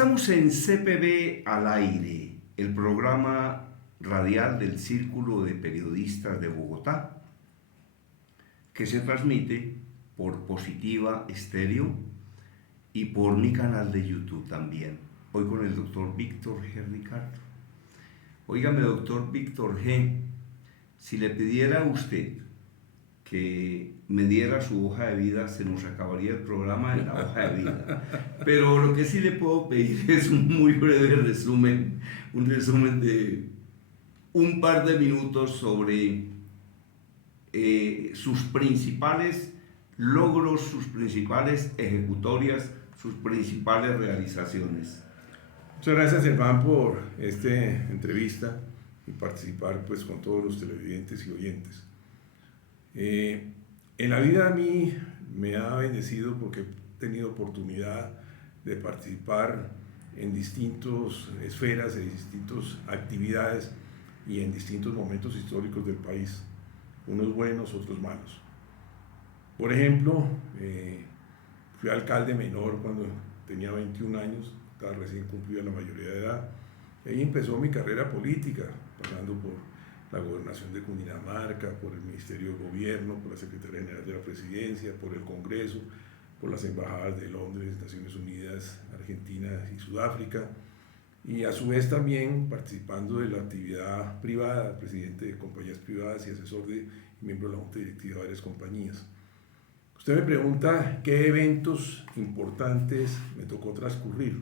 Estamos en CPB al aire, el programa radial del Círculo de Periodistas de Bogotá, que se transmite por Positiva Estéreo y por mi canal de YouTube también. Hoy con el doctor Víctor G. Ricardo. Óigame, doctor Víctor G., si le pidiera a usted que me diera su hoja de vida, se nos acabaría el programa en la hoja de vida. Pero lo que sí le puedo pedir es un muy breve resumen, un resumen de un par de minutos sobre sus principales logros, sus principales ejecutorias, sus principales realizaciones. Muchas gracias, Germán, por esta entrevista y participar pues, con todos los televidentes y oyentes. En la vida a mí me ha bendecido porque he tenido oportunidad de participar en distintas esferas, en distintas actividades y en distintos momentos históricos del país, unos buenos, otros malos. Por ejemplo, fui alcalde menor cuando tenía 21 años, estaba recién cumplida la mayoría de edad, y ahí empezó mi carrera política, pasando por la gobernación de Cundinamarca, por el Ministerio de Gobierno, por la Secretaría General de la Presidencia, por el Congreso, por las embajadas de Londres, Naciones Unidas, Argentina y Sudáfrica, y a su vez también participando de la actividad privada, presidente de compañías privadas y asesor y miembro de la Junta Directiva de varias compañías. Usted me pregunta qué eventos importantes me tocó transcurrir.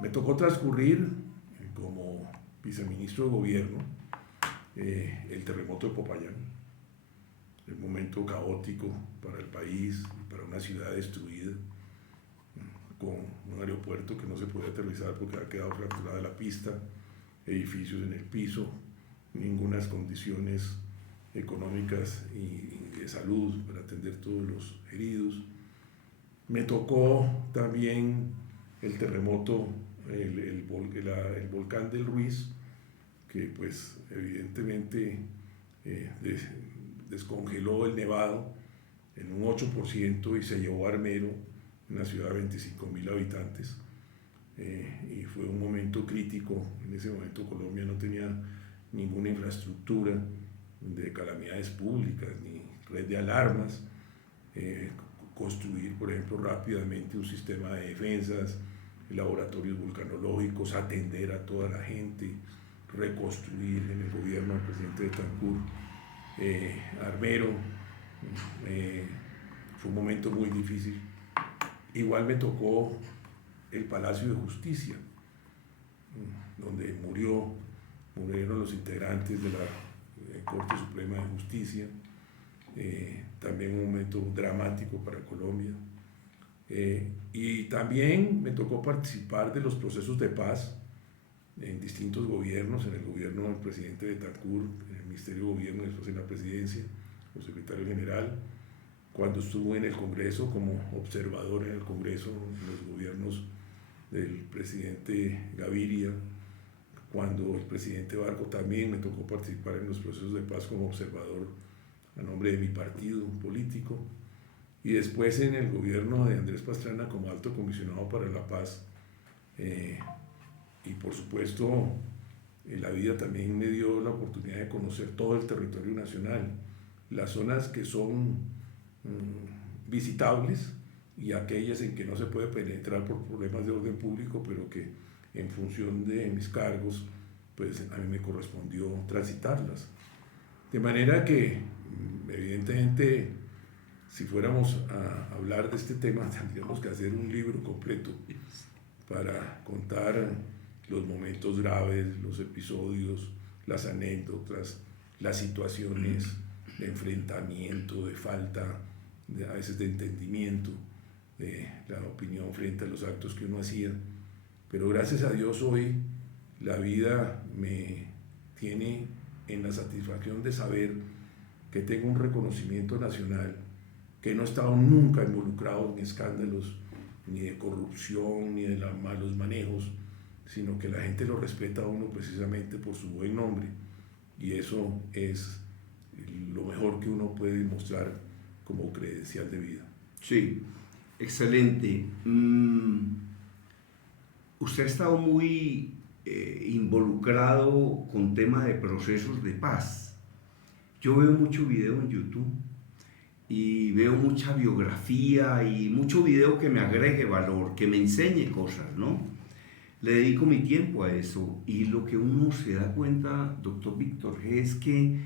Me tocó transcurrir como viceministro de Gobierno el terremoto de Popayán, el momento caótico para el país, para una ciudad destruida, con un aeropuerto que no se podía aterrizar porque había quedado fracturada la pista, edificios en el piso, ninguna condiciones económicas y de salud para atender todos los heridos. Me tocó también el terremoto, el volcán del Ruiz, que pues evidentemente descongeló el nevado en un 8% y se llevó a Armero, una ciudad de 25.000 habitantes, y fue un momento crítico. En ese momento Colombia no tenía ninguna infraestructura de calamidades públicas ni red de alarmas. Construir, por ejemplo, rápidamente un sistema de defensas, laboratorios vulcanológicos, atender a toda la gente, reconstruir en el gobierno del presidente Betancur Armero. Fue un momento muy difícil. Igual me tocó el Palacio de Justicia, donde murieron los integrantes de la Corte Suprema de Justicia. También un momento dramático para Colombia. Y también me tocó participar de los procesos de paz en distintos gobiernos, en el gobierno del presidente Betancur, en el Ministerio de Gobierno, después en la presidencia, como secretario general, cuando estuve en el Congreso como observador en el Congreso, en los gobiernos del presidente Gaviria, cuando el presidente Barco también me tocó participar en los procesos de paz como observador a nombre de mi partido político, y después en el gobierno de Andrés Pastrana como alto comisionado para la paz. Y por supuesto, la vida también me dio la oportunidad de conocer todo el territorio nacional, las zonas que son visitables y aquellas en que no se puede penetrar por problemas de orden público, pero que en función de mis cargos, pues a mí me correspondió transitarlas. De manera que, evidentemente, si fuéramos a hablar de este tema, tendríamos que hacer un libro completo para contar los momentos graves, los episodios, las anécdotas, las situaciones de enfrentamiento, de falta a veces de entendimiento, de la opinión frente a los actos que uno hacía. Pero gracias a Dios hoy la vida me tiene en la satisfacción de saber que tengo un reconocimiento nacional, que no he estado nunca involucrado en escándalos ni de corrupción ni de malos manejos, sino que la gente lo respeta a uno precisamente por su buen nombre, y eso es lo mejor que uno puede mostrar como credencial de vida. Sí, excelente. usted ha estado muy involucrado con tema de procesos de paz. Yo veo mucho video en YouTube y veo mucha biografía y mucho video que me agregue valor, que me enseñe cosas, ¿no? Le dedico mi tiempo a eso y lo que uno se da cuenta, doctor Víctor G., es que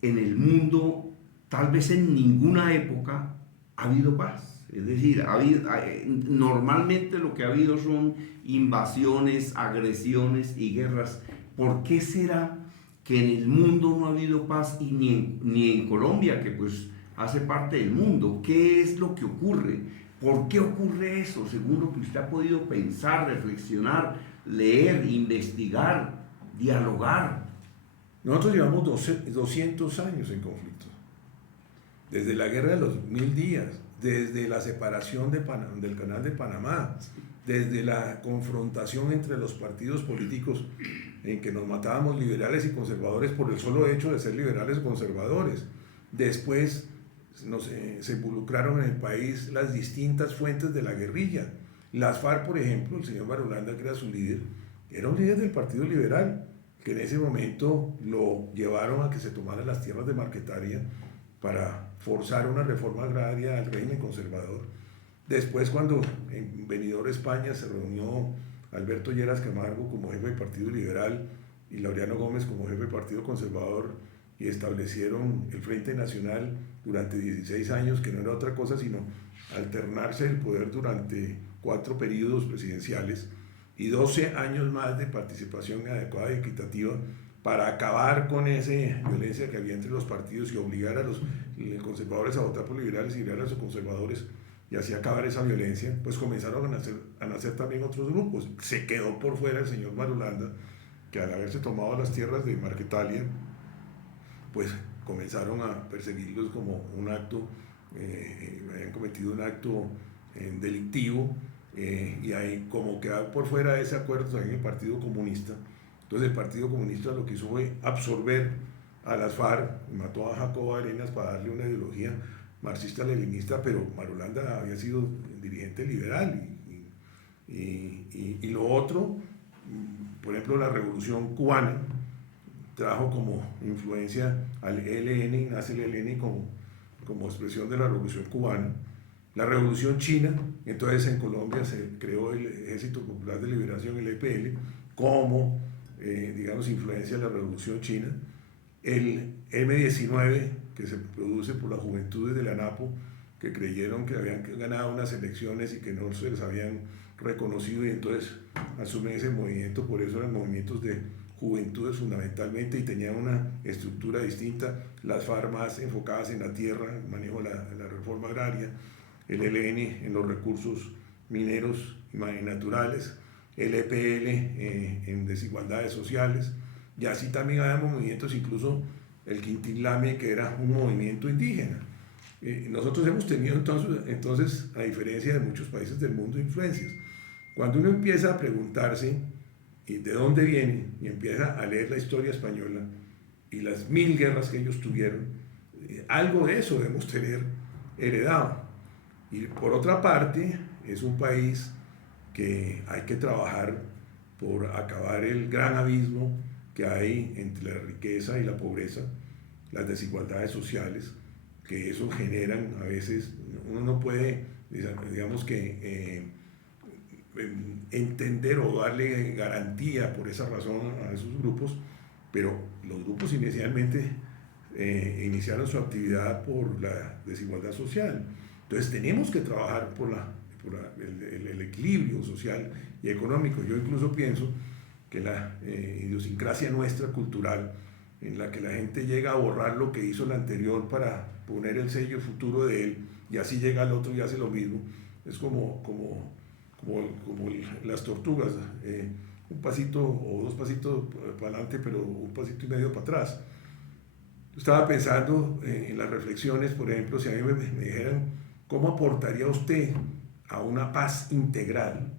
en el mundo, tal vez en ninguna época, ha habido paz. Es decir, normalmente lo que ha habido son invasiones, agresiones y guerras. ¿Por qué será que en el mundo no ha habido paz y ni en Colombia, que pues hace parte del mundo? ¿Qué es lo que ocurre? ¿Por qué ocurre eso? Según lo que usted ha podido pensar, reflexionar, leer, investigar, dialogar. Nosotros llevamos 200 años en conflicto. Desde la guerra de los 1000 días, desde la separación del Canal de Panamá, desde la confrontación entre los partidos políticos en que nos matábamos liberales y conservadores por el solo hecho de ser liberales o conservadores. Después se involucraron en el país las distintas fuentes de la guerrilla. Las FARC, por ejemplo, el señor Marulanda, que era su líder, era un líder del Partido Liberal, que en ese momento lo llevaron a que se tomaran las tierras de Marquetalia para forzar una reforma agraria al régimen conservador. Después, cuando en Benidorm, España, se reunió Alberto Lleras Camargo como jefe del Partido Liberal y Laureano Gómez como jefe del Partido Conservador, y establecieron el Frente Nacional durante 16 años, que no era otra cosa sino alternarse el poder durante 4 periodos presidenciales y 12 años más de participación adecuada y equitativa para acabar con esa violencia que había entre los partidos y obligar a los conservadores a votar por liberales y liberales o conservadores, y así acabar esa violencia. Pues comenzaron a nacer también otros grupos. Se quedó por fuera el señor Marulanda, que al haberse tomado las tierras de Marquetalia, pues comenzaron a perseguirlos como un acto, habían cometido un acto delictivo, y ahí como quedaba por fuera de ese acuerdo también el Partido Comunista. Entonces el Partido Comunista lo que hizo fue absorber a las FARC, mató a Jacobo Arenas para darle una ideología marxista-leninista, pero Marulanda había sido dirigente liberal. Y lo otro, por ejemplo, la Revolución Cubana trajo como influencia al ELN, y nace el ELN como expresión de la Revolución Cubana. La Revolución China, entonces en Colombia se creó el Ejército Popular de Liberación, el EPL, como, digamos, influencia de la Revolución China. El M-19, que se produce por las juventudes de la ANAPO, que creyeron que habían ganado unas elecciones y que no se les habían reconocido, y entonces asumen ese movimiento. Por eso eran movimientos de juventudes fundamentalmente y tenían una estructura distinta. Las FARC más enfocadas en la tierra, el manejo de la reforma agraria, el ELN en los recursos mineros y naturales, el EPL en desigualdades sociales, y así también había movimientos, incluso el Quintil-Lame, que era un movimiento indígena. Nosotros hemos tenido entonces, a diferencia de muchos países del mundo, influencias. Cuando uno empieza a preguntarse de dónde viene y empieza a leer la historia española y las 1000 guerras que ellos tuvieron, algo de eso debemos tener heredado. Y por otra parte, es un país que hay que trabajar por acabar el gran abismo que hay entre la riqueza y la pobreza, las desigualdades sociales, que eso generan a veces. Uno no puede, digamos que, entender o darle garantía por esa razón a esos grupos, pero los grupos inicialmente iniciaron su actividad por la desigualdad social. Entonces tenemos que trabajar por el equilibrio social y económico. Yo incluso pienso que la idiosincrasia nuestra cultural, en la que la gente llega a borrar lo que hizo el anterior para poner el sello futuro de él, y así llega al otro y hace lo mismo, es como las tortugas, un pasito o 2 pasitos para adelante, pero un pasito y medio para atrás. Estaba pensando en las reflexiones, por ejemplo, si a mí me dijeran ¿cómo aportaría usted a una paz integral?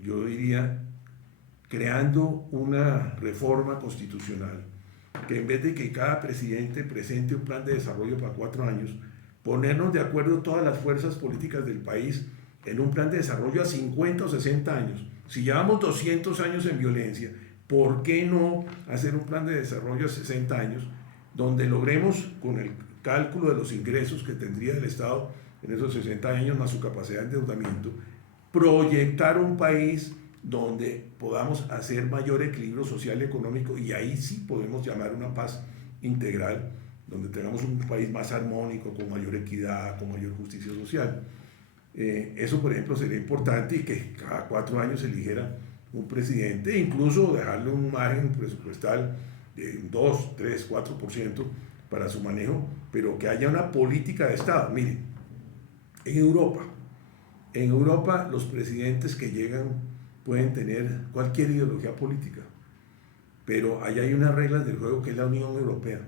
Yo diría, creando una reforma constitucional, que en vez de que cada presidente presente un plan de desarrollo para 4 años, ponernos de acuerdo todas las fuerzas políticas del país en un plan de desarrollo a 50 o 60 años, Si llevamos 200 años en violencia, ¿por qué no hacer un plan de desarrollo a 60 años donde logremos, con el cálculo de los ingresos que tendría el Estado en esos 60 años más su capacidad de endeudamiento, proyectar un país donde podamos hacer mayor equilibrio social y económico, y ahí sí podemos llamar una paz integral, donde tengamos un país más armónico, con mayor equidad, con mayor justicia social? Eso, por ejemplo, sería importante, y que cada 4 años se eligiera un presidente, e incluso dejarle un margen presupuestal de 2, 3, 4% para su manejo, pero que haya una política de Estado. Miren, en Europa los presidentes que llegan pueden tener cualquier ideología política, pero allá hay unas reglas del juego que es la Unión Europea.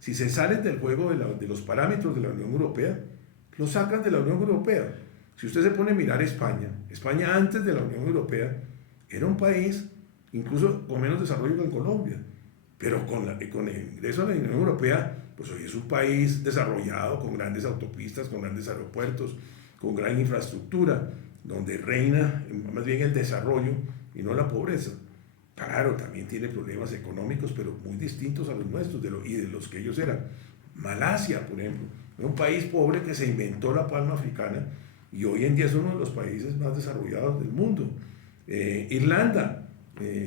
Si se salen del juego de los parámetros de la Unión Europea, lo sacan de la Unión Europea. Si usted se pone a mirar España, España antes de la Unión Europea era un país incluso con menos desarrollo que en Colombia, pero con el ingreso a la Unión Europea, pues hoy es un país desarrollado, con grandes autopistas, con grandes aeropuertos, con gran infraestructura, donde reina más bien el desarrollo y no la pobreza. Claro, también tiene problemas económicos, pero muy distintos a los nuestros y de los que ellos eran. Malasia, por ejemplo, es un país pobre que se inventó la palma africana y hoy en día es uno de los países más desarrollados del mundo. Irlanda,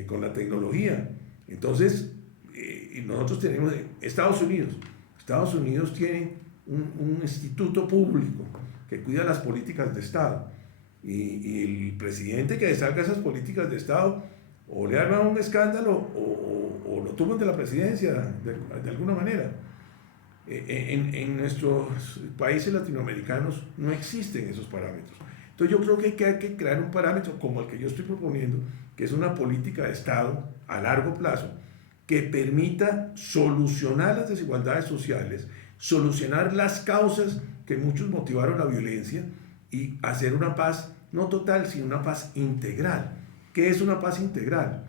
con la tecnología. Entonces, nosotros tenemos Estados Unidos tiene un instituto público que cuida las políticas de Estado, y el presidente que salga esas políticas de Estado o le arma un escándalo o lo tumban de la presidencia de alguna manera. En nuestros países latinoamericanos no existen esos parámetros. Entonces yo creo que hay que crear un parámetro como el que yo estoy proponiendo, que es una política de Estado a largo plazo que permita solucionar las desigualdades sociales, solucionar las causas que muchos motivaron la violencia, y hacer una paz no total, sino una paz integral. ¿Qué es una paz integral?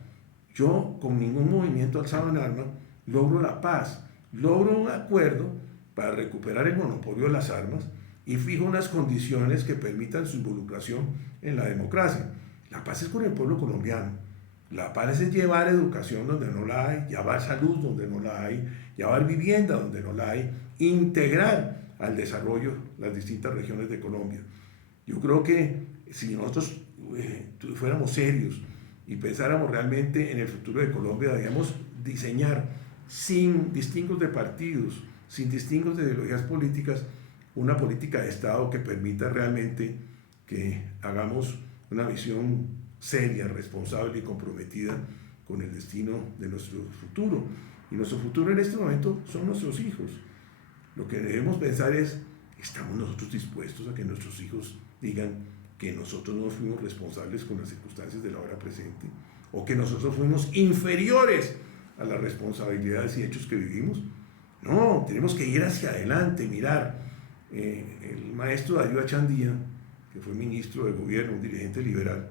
Yo, con ningún movimiento alzado en armas, logro la paz, logro un acuerdo para recuperar el monopolio de las armas y fijo unas condiciones que permitan su involucración en la democracia. La paz es con el pueblo colombiano. La paz es llevar educación donde no la hay, llevar salud donde no la hay, llevar vivienda donde no la hay, integrar al desarrollo las distintas regiones de Colombia. Yo creo que si nosotros fuéramos serios y pensáramos realmente en el futuro de Colombia, debíamos diseñar, sin distingos de partidos, sin distingos de ideologías políticas, una política de Estado que permita realmente que hagamos una visión seria, responsable y comprometida con el destino de nuestro futuro. Y nuestro futuro en este momento son nuestros hijos. Lo que debemos pensar es, ¿estamos nosotros dispuestos a que nuestros hijos digan que nosotros no fuimos responsables con las circunstancias de la hora presente? ¿O que nosotros fuimos inferiores a las responsabilidades y hechos que vivimos? No, tenemos que ir hacia adelante, mirar. El maestro Darío Achandía, que fue ministro de gobierno, un dirigente liberal,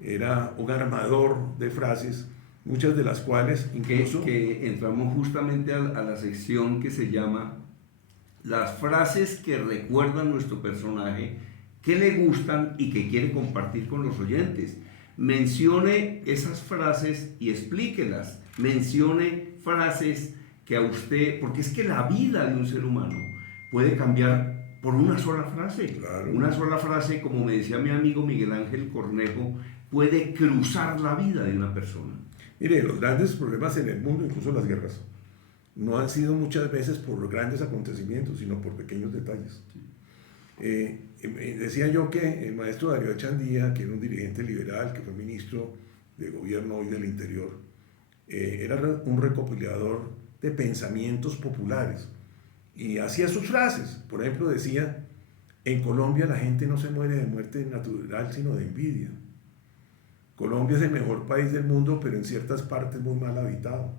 era un armador de frases, muchas de las cuales incluso... Que entramos justamente a la sección que se llama las frases que recuerdan nuestro personaje, que le gustan y que quiere compartir con los oyentes. Mencione esas frases y explíquelas. Mencione frases que a usted, porque es que la vida de un ser humano puede cambiar por una sola frase. Claro. Una sola frase, como me decía mi amigo Miguel Ángel Cornejo, puede cruzar la vida de una persona. Mire, los grandes problemas en el mundo, incluso las guerras, no han sido muchas veces por grandes acontecimientos, sino por pequeños detalles. Sí. Decía yo que el maestro Darío Achandía, que era un dirigente liberal, que fue ministro de gobierno y del interior, era un recopilador de pensamientos populares y hacía sus frases. Por ejemplo, decía: en Colombia la gente no se muere de muerte natural, sino de envidia. Colombia es el mejor país del mundo, pero en ciertas partes muy mal habitado.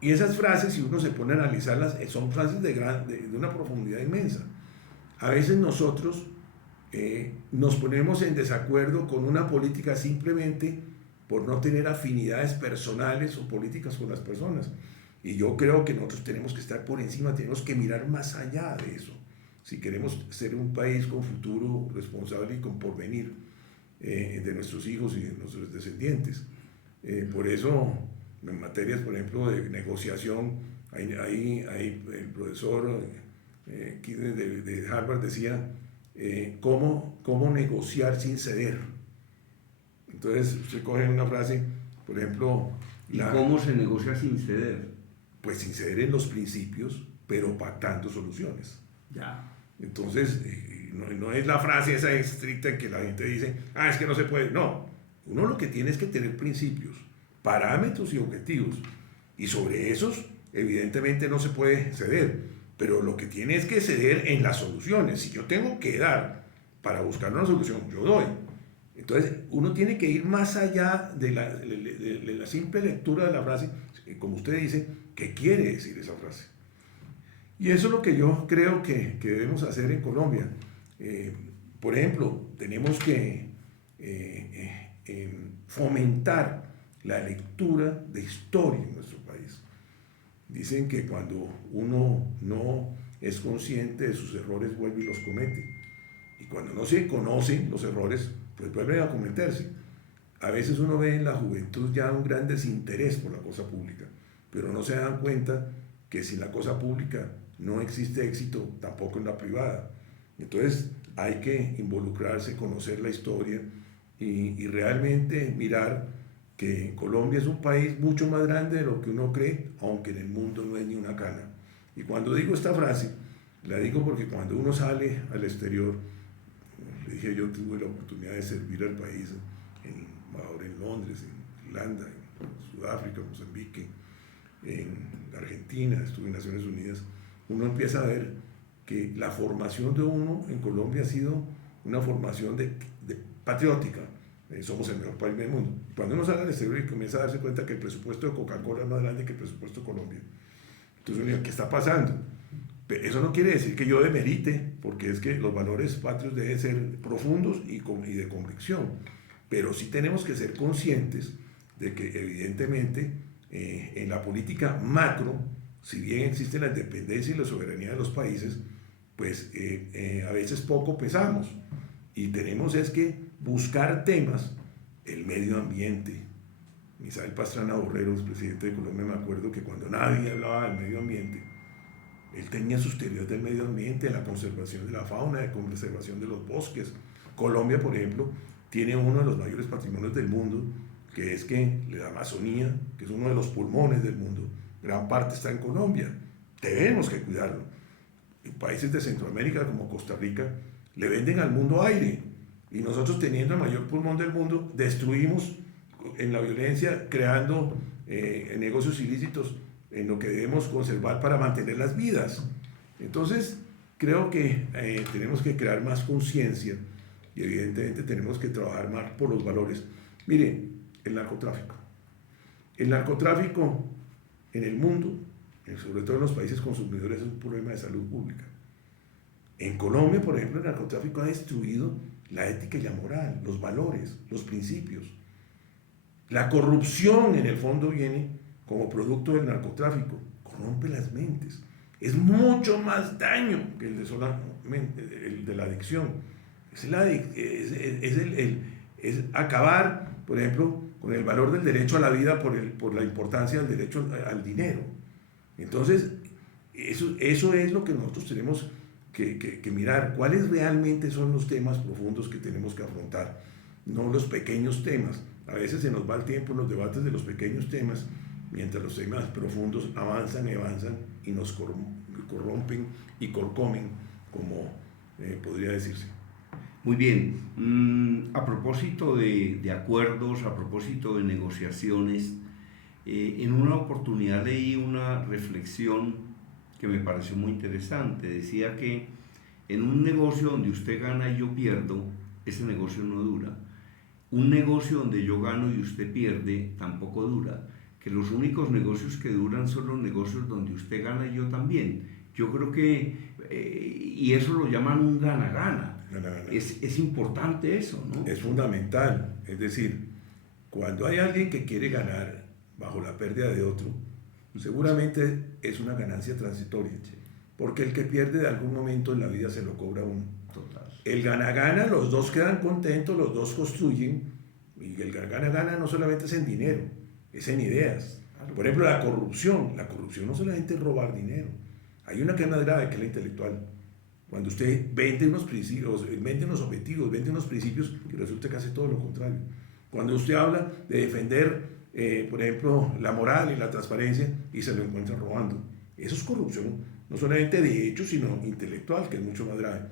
Y esas frases, si uno se pone a analizarlas, son frases de una profundidad inmensa. A veces nosotros nos ponemos en desacuerdo con una política simplemente por no tener afinidades personales o políticas con las personas. Y yo creo que nosotros tenemos que estar por encima, tenemos que mirar más allá de eso, si queremos ser un país con futuro responsable y con porvenir. de nuestros hijos y de nuestros descendientes. Por eso, en materias, por ejemplo, de negociación, el profesor Kidner de Harvard decía cómo negociar sin ceder. Entonces, usted coge una frase, por ejemplo... ¿Y cómo se negocia sin ceder? Pues sin ceder en los principios, pero pactando soluciones. Ya. Entonces, no es la frase esa estricta en que la gente dice, es que no se puede. No, uno lo que tiene es que tener principios, parámetros y objetivos. Y sobre esos, evidentemente, no se puede ceder. Pero lo que tiene es que ceder en las soluciones. Si yo tengo que dar para buscar una solución, yo doy. Entonces, uno tiene que ir más allá de la simple lectura de la frase, como usted dice, ¿qué quiere decir esa frase? Y eso es lo que yo creo que debemos hacer en Colombia. Por ejemplo, tenemos que fomentar la lectura de historia en nuestro país. Dicen que cuando uno no es consciente de sus errores, vuelve y los comete. Y cuando no se conocen los errores, pues vuelven a cometerse. A veces uno ve en la juventud ya un gran desinterés por la cosa pública, pero no se dan cuenta que sin la cosa pública no existe éxito tampoco en la privada. Entonces hay que involucrarse, conocer la historia y realmente mirar que Colombia es un país mucho más grande de lo que uno cree, aunque en el mundo no hay ni una cana. Y cuando digo esta frase, la digo porque cuando uno sale al exterior, le dije, yo tuve la oportunidad de servir al país ahora en Londres, en Irlanda, en Sudáfrica, Mozambique, en Argentina, estuve en Naciones Unidas. Uno empieza a ver que la formación de uno en Colombia ha sido una formación de patriótica. Somos el mejor país del mundo. Cuando uno sale al exterior y comienza a darse cuenta que el presupuesto de Coca-Cola es más grande que el presupuesto de Colombia, entonces uno dice, ¿qué está pasando? Pero eso no quiere decir que yo demerite, porque es que los valores patrios deben ser profundos y de convicción. Pero sí tenemos que ser conscientes de que evidentemente en la política macro, si bien existe la independencia y la soberanía de los países, pues a veces poco pesamos. Y tenemos es que buscar temas, el medio ambiente. Misael Pastrana Borrero, presidente de Colombia, me acuerdo que cuando nadie hablaba del medio ambiente, él tenía sus teorías del medio ambiente, de la conservación de la fauna, de conservación de los bosques. Colombia, por ejemplo, tiene uno de los mayores patrimonios del mundo, que es que la Amazonía, que es uno de los pulmones del mundo, gran parte está en Colombia. Tenemos que cuidarlo. En países de Centroamérica como Costa Rica le venden al mundo aire, y nosotros, teniendo el mayor pulmón del mundo, destruimos en la violencia, creando negocios ilícitos en lo que debemos conservar para mantener las vidas. Entonces, creo que tenemos que crear más conciencia y evidentemente tenemos que trabajar más por los valores. Miren, el narcotráfico. El narcotráfico en el mundo, sobre todo en los países consumidores, es un problema de salud pública. En Colombia, por ejemplo, el narcotráfico ha destruido la ética y la moral, los valores, los principios. La corrupción, en el fondo, viene como producto del narcotráfico, corrompe las mentes. Es mucho más daño que el de la adicción. Es acabar, por ejemplo, con el valor del derecho a la vida por la importancia del derecho al dinero. Entonces, eso es lo que nosotros tenemos que mirar. ¿Cuáles realmente son los temas profundos que tenemos que afrontar? No los pequeños temas. A veces se nos va el tiempo en los debates de los pequeños temas, mientras los temas profundos avanzan y avanzan y nos corrompen y corcomen, como podría decirse. Muy bien. A propósito de acuerdos, a propósito de negociaciones, en una oportunidad leí una reflexión que me pareció muy interesante. Decía que en un negocio donde usted gana y yo pierdo, ese negocio no dura. Un negocio donde yo gano y usted pierde tampoco dura. Que los únicos negocios que duran son los negocios donde usted gana y yo también. Yo creo que, y eso lo llaman un gana-gana. Es importante eso, ¿no? Es fundamental. Es decir, cuando hay alguien que quiere ganar bajo la pérdida de otro, seguramente es una ganancia transitoria. Porque el que pierde de algún momento en la vida se lo cobra uno. Total. el gana-gana, los dos quedan contentos, los dos construyen, y el gana-gana no solamente es en dinero, es en ideas. Por ejemplo, la corrupción no solamente es robar dinero, hay una que es más grave, que es la intelectual. Cuando usted vende unos principios, vende unos objetivos, vende unos principios, y resulta que hace todo lo contrario. Cuando usted habla de defender, por ejemplo, la moral y la transparencia, y se lo encuentra robando. Eso es corrupción, no solamente de hecho, sino intelectual, que es mucho más grave.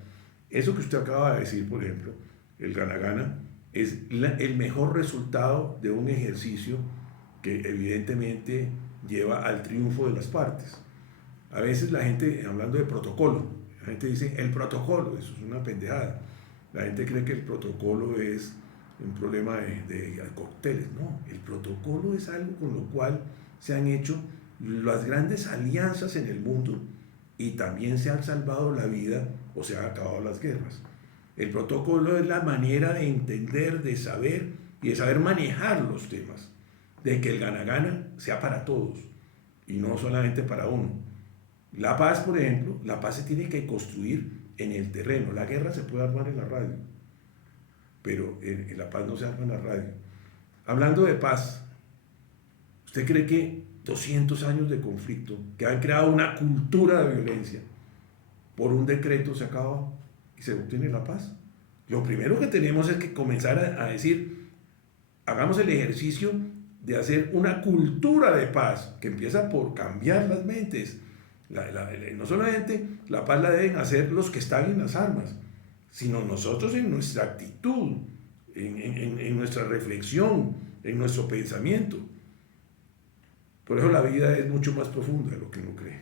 Eso que usted acaba de decir, por ejemplo, el gana-gana, es el mejor resultado de un ejercicio que evidentemente lleva al triunfo de las partes. A veces la gente, hablando de protocolo, la gente dice el protocolo, eso es una pendejada. La gente cree que el protocolo es un problema de cócteles. No, el protocolo es algo con lo cual se han hecho las grandes alianzas en el mundo y también se han salvado la vida o se han acabado las guerras. El protocolo es la manera de entender, de saber y de saber manejar los temas, de que el gana-gana sea para todos y no solamente para uno. La paz, por ejemplo, la paz se tiene que construir en el terreno. La guerra se puede armar en la radio, pero la paz no se arma en la radio. Hablando de paz, ¿usted cree que 200 años de conflicto, que han creado una cultura de violencia, por un decreto se acaba y se obtiene la paz? Lo primero que tenemos es que comenzar a decir, hagamos el ejercicio de hacer una cultura de paz, que empieza por cambiar las mentes. No solamente la paz la deben hacer los que están en las armas, sino nosotros en nuestra actitud, en nuestra reflexión, en nuestro pensamiento. Por eso la vida es mucho más profunda de lo que uno cree.